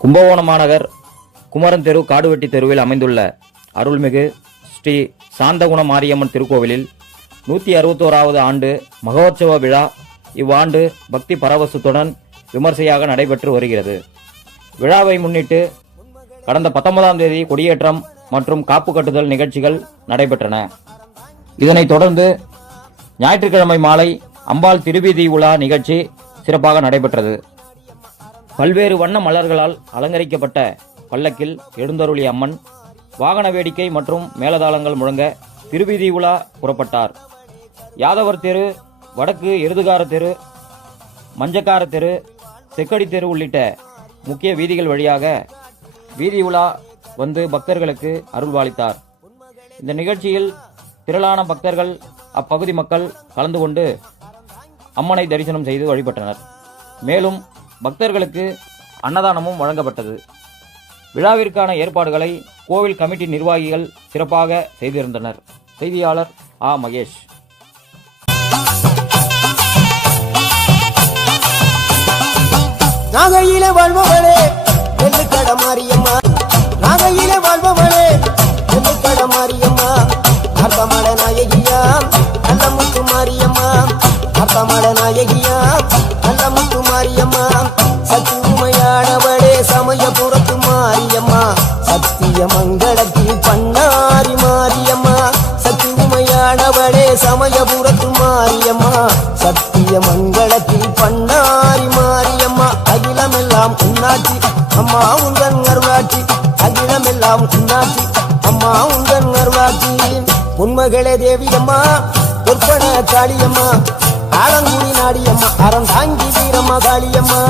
கும்பகோணம் மாநகர் குமரன் தெரு காடுவெட்டி தெருவில் அமைந்துள்ள அருள்மிகு ஸ்ரீ சாந்தகுண மாரியம்மன் திருக்கோவிலில் 161வது ஆண்டு மகோற்சவ விழா இவ்வாண்டு பக்தி பரவசத்துடன் விமர்சையாக நடைபெற்று வருகிறது. விழாவை முன்னிட்டு கடந்த 19ஆம் தேதி கொடியேற்றம் மற்றும் காப்பு கட்டுதல் நிகழ்ச்சிகள் நடைபெற்றன. இதனைத் தொடர்ந்து ஞாயிற்றுக்கிழமை மாலை அம்பாள் திருவீதி உலா நிகழ்ச்சி சிறப்பாக நடைபெற்றது. பல்வேறு வண்ண மலர்களால் அலங்கரிக்கப்பட்ட பல்லக்கில் எழுந்தருளிய அம்மன் வாகன வேடிக்கை மற்றும் மேலதாளங்கள் முழங்க திருவீதி உலா புறப்பட்டார். யாதவர் தெரு, வடக்கு எருதுகார தெரு, மஞ்சக்கார தெரு, செக்கடி தெரு உள்ளிட்ட முக்கிய வீதிகள் வழியாக வீதி உலா வந்து பக்தர்களுக்கு அருள்வாளித்தார். இந்த நிகழ்ச்சியில் திரளான பக்தர்கள் அப்பகுதி மக்கள் கலந்து கொண்டு அம்மனை தரிசனம் செய்து வழிபட்டனர். மேலும் பக்தர்களுக்கு அன்னதானமும் வழங்கப்பட்டது. விழாவிற்கான ஏற்பாடுகளை கோவில் கமிட்டி நிர்வாகிகள் சிறப்பாக செய்திருந்தனர். செய்தியாளர் ஆ. மகேஷ். நாகையிலே வாழ்பவளே வெள்ளிக்கட மாரியம்மா, நாகையிலே வாழ்பவளே வெள்ளிக்கட மாரியம்மா, அர்த்தமட நாயகியா நல்ல முத்து மாரியம்மா, அர்த்தமட நாயகியா நல்ல முத்து மாரியம்மா, சக்தி உமையானவளே சமயபுரத்து மாரியம்மா, சத்திய மங்களத்தில் பண்ணாரி மாரியம்மா, சக்தி உமையானவளே சமயபுரத்து மாரியம்மா, சத்திய மங்களத்தில் பண்ணாரி மாரியம்மா, அகிலமெல்லாம் உன்னாட்சி அம்மா உந்தன் அருளாட்சி, அகிலமெல்லாம் உன்னாட்சி அம்மா உந்தன் அருளாட்சி, உண்மகளே தேவியம்மா பொற்பன காளியம்மா, ஆலங்குடி நாடியம்மா, அறம் தாங்கி வீரம்மா காளியம்மா.